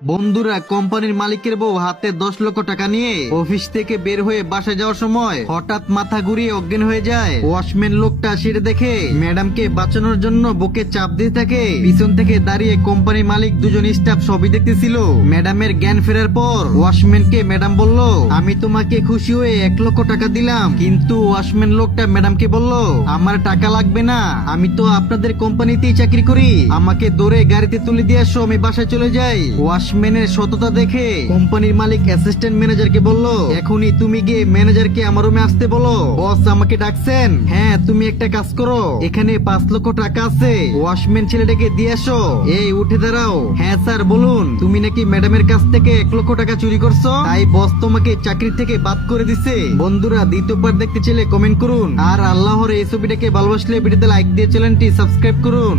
বন্ধুরা, কোম্পানির মালিকের বউ হাতে 10 লক্ষ টাকা নিয়ে অফিস থেকে বের হয়ে বাসায় যাওয়ার সময় হঠাৎ মাথা ঘুরিয়ে অজ্ঞান হয়ে যায়। ওয়াশম্যান লোকটা সেটা দেখে ম্যাডামকে বাঁচানোর জন্য বুকে চাপ দিতে থাকে। পিছন থেকে দাঁড়িয়ে কোম্পানির মালিক দুজন স্টাফ সবই দেখতেছিল। ম্যাডামের জ্ঞান ফেরার পর ওয়াশম্যানকে ম্যাডাম বলল, আমি তোমাকে খুশি হয়ে 1 লক্ষ টাকা দিলাম। কিন্তু ওয়াশম্যান লোকটা ম্যাডামকে বলল, আমার টাকা লাগবে না, আমি তো আপনাদের কোম্পানিতেই চাকরি করি, আমাকে ধরে গাড়িতে তুলে দিয়ে আসো, আমি বাসায় চলে যাই। ওয়াশম্যানের সততা দেখে কোম্পানির মালিক অ্যাসিস্ট্যান্ট ম্যানেজারকে বলল, এখনই তুমি গিয়ে ম্যানেজারকে আমার রুমে আসতে বলো, বস আমাকে ডাকছেন। হ্যাঁ, তুমি একটা কাজ করো, এখানে 5 লক্ষ টাকা আছে, ওয়াশম্যান ছেলেটাকে দিয়ে আসো। এই উঠে দাঁড়াও। হ্যাঁ স্যার বলুন। তুমি নাকি ম্যাডামের কাছ থেকে 1 লক্ষ টাকা চুরি করছো, তাই বস তোমাকে চাকরি থেকে বাদ করে দিছে। বন্ধুরা, দ্বিতীয় পার্ট দেখতে চাইলে কমেন্ট করুন। আর আল্লাহর এই ছবিটাকে ভালোবাসলে ভিডিওতে লাইক দিয়ে চ্যানেলটি সাবস্ক্রাইব করুন।